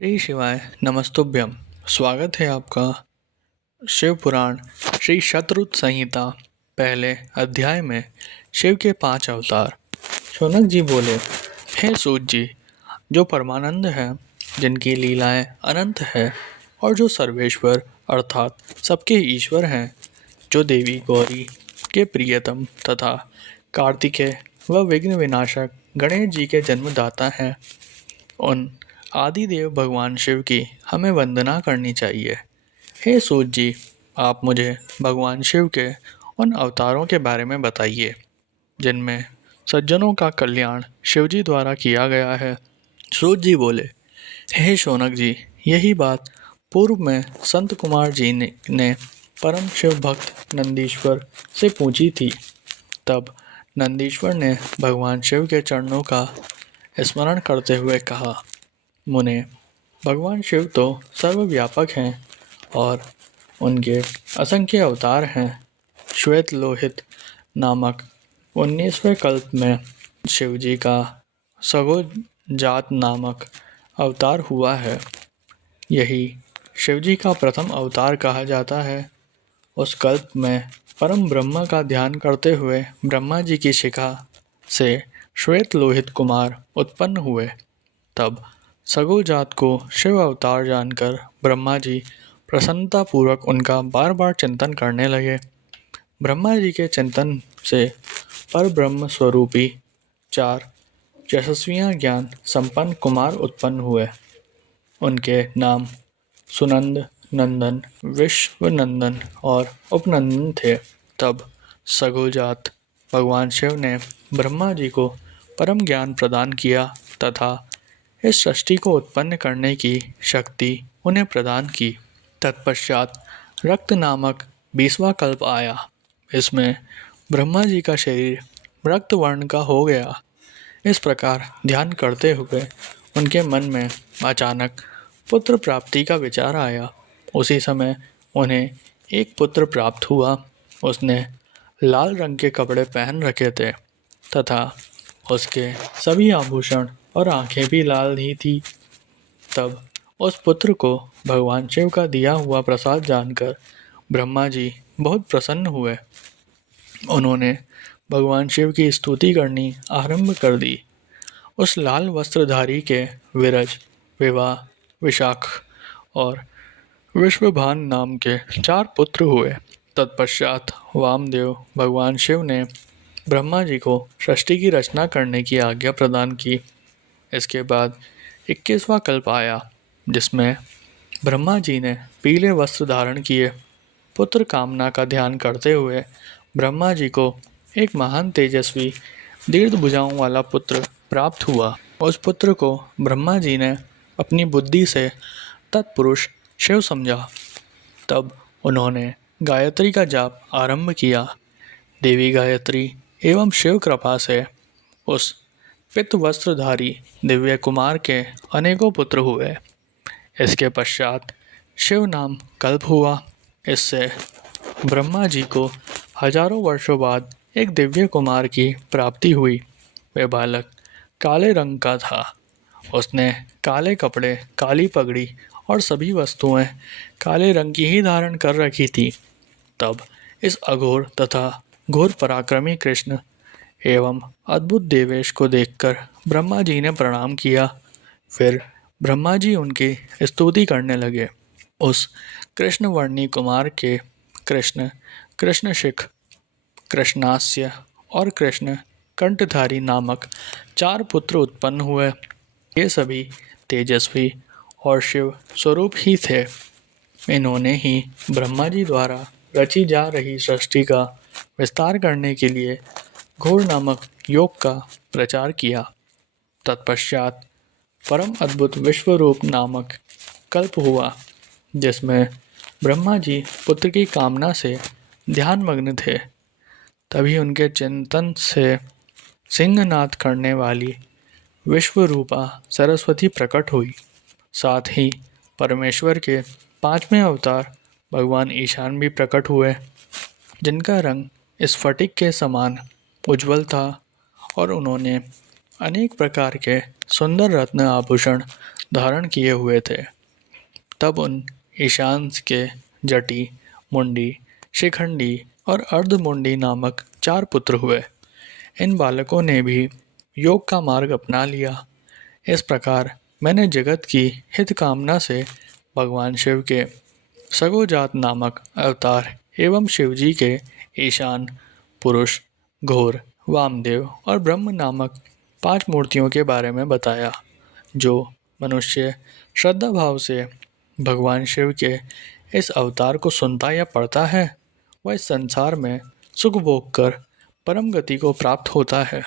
श्री शिवाय नमस्तुभ्यम। स्वागत है आपका शिव पुराण श्री शतरुत संहिता पहले अध्याय में शिव के 5 अवतार। शौनक जी बोले, हे सूत जी, जो परमानंद है, जिनकी लीलाएं अनंत है और जो सर्वेश्वर अर्थात सबके ईश्वर हैं, जो देवी गौरी के प्रियतम तथा कार्तिकेय व विघ्न विनाशक गणेश जी के जन्मदाता हैं, उन आदिदेव भगवान शिव की हमें वंदना करनी चाहिए। हे सूत जी, आप मुझे भगवान शिव के उन अवतारों के बारे में बताइए जिनमें सज्जनों का कल्याण शिव जी द्वारा किया गया है। सूत जी बोले, हे शौनक जी, यही बात पूर्व में संत कुमार जी ने परम शिव भक्त नंदीश्वर से पूछी थी। तब नंदीश्वर ने भगवान शिव के चरणों का स्मरण करते हुए कहा, मुने, भगवान शिव तो सर्वव्यापक हैं और उनके असंख्य अवतार हैं। श्वेत लोहित नामक 19वें कल्प में शिव जी का सगोजात नामक अवतार हुआ है। यही शिव जी का प्रथम अवतार कहा जाता है। उस कल्प में परम ब्रह्म का ध्यान करते हुए ब्रह्मा जी की शिखा से श्वेत लोहित कुमार उत्पन्न हुए। तब सगोजात को शिव अवतार जानकर ब्रह्मा जी प्रसन्नतापूर्वक उनका बार बार चिंतन करने लगे। ब्रह्मा जी के चिंतन से परब्रह्म स्वरूपी 4 यशस्वियाँ ज्ञान संपन्न कुमार उत्पन्न हुए। उनके नाम सुनंद, नंदन, विश्वनंदन और उपनंदन थे। तब सगोजात भगवान शिव ने ब्रह्मा जी को परम ज्ञान प्रदान किया तथा इस सृष्टि को उत्पन्न करने की शक्ति उन्हें प्रदान की। तत्पश्चात रक्त नामक 20वां कल्प आया। इसमें ब्रह्मा जी का शरीर रक्त वर्ण का हो गया। इस प्रकार ध्यान करते हुए उनके मन में अचानक पुत्र प्राप्ति का विचार आया। उसी समय उन्हें एक पुत्र प्राप्त हुआ। उसने लाल रंग के कपड़े पहन रखे थे तथा उसके सभी आभूषण और आंखें भी लाल ही थी। तब उस पुत्र को भगवान शिव का दिया हुआ प्रसाद जानकर ब्रह्मा जी बहुत प्रसन्न हुए। उन्होंने भगवान शिव की स्तुति करनी आरंभ कर दी। उस लाल वस्त्रधारी के विरज, विवाह, विशाख और विश्वभान नाम के 4 पुत्र हुए। तत्पश्चात वामदेव भगवान शिव ने ब्रह्मा जी को सृष्टि की रचना करने की आज्ञा प्रदान की। इसके बाद 21वां कल्प आया, जिसमें ब्रह्मा जी ने पीले वस्त्र धारण किए। पुत्र कामना का ध्यान करते हुए ब्रह्मा जी को एक महान तेजस्वी दीर्घ भुजाओं वाला पुत्र प्राप्त हुआ। उस पुत्र को ब्रह्मा जी ने अपनी बुद्धि से तत्पुरुष शिव समझा। तब उन्होंने गायत्री का जाप आरंभ किया। देवी गायत्री एवं शिव कृपा से उस पित्त वस्त्रधारी दिव्य कुमार के अनेकों पुत्र हुए। इसके पश्चात शिव नाम कल्प हुआ। इससे ब्रह्मा जी को हजारों वर्षों बाद एक दिव्य कुमार की प्राप्ति हुई। वह बालक काले रंग का था। उसने काले कपड़े, काली पगड़ी और सभी वस्तुएं काले रंग की ही धारण कर रखी थी। तब इस अघोर तथा घोर पराक्रमी कृष्ण एवं अद्भुत देवेश को देखकर ब्रह्मा जी ने प्रणाम किया। फिर ब्रह्मा जी उनकी स्तुति करने लगे। उस कृष्णवर्णी कुमार के कृष्ण, कृष्णशिख, कृष्णास्य और कृष्ण कंठधारी नामक 4 पुत्र उत्पन्न हुए। ये सभी तेजस्वी और शिव स्वरूप ही थे। इन्होंने ही ब्रह्मा जी द्वारा रची जा रही सृष्टि का विस्तार करने के लिए घोर नामक योग का प्रचार किया। तत्पश्चात परम अद्भुत विश्वरूप नामक कल्प हुआ, जिसमें ब्रह्मा जी पुत्र की कामना से ध्यानमग्न थे। तभी उनके चिंतन से सिंहनाद करने वाली विश्वरूपा सरस्वती प्रकट हुई। साथ ही परमेश्वर के 5वें अवतार भगवान ईशान भी प्रकट हुए, जिनका रंग स्फटिक के समान उज्जवल था और उन्होंने अनेक प्रकार के सुंदर रत्न आभूषण धारण किए हुए थे। तब उन ईशांस के जटी, मुंडी, शिखंडी और अर्धमुंडी नामक 4 पुत्र हुए। इन बालकों ने भी योग का मार्ग अपना लिया। इस प्रकार मैंने जगत की हित कामना से भगवान शिव के सगोजात नामक अवतार एवं शिवजी के ईशान, पुरुष, घोर, वामदेव और ब्रह्म नामक 5 मूर्तियों के बारे में बताया। जो मनुष्य श्रद्धा भाव से भगवान शिव के इस अवतार को सुनता या पढ़ता है, वह इस संसार में सुख भोग कर परम गति को प्राप्त होता है।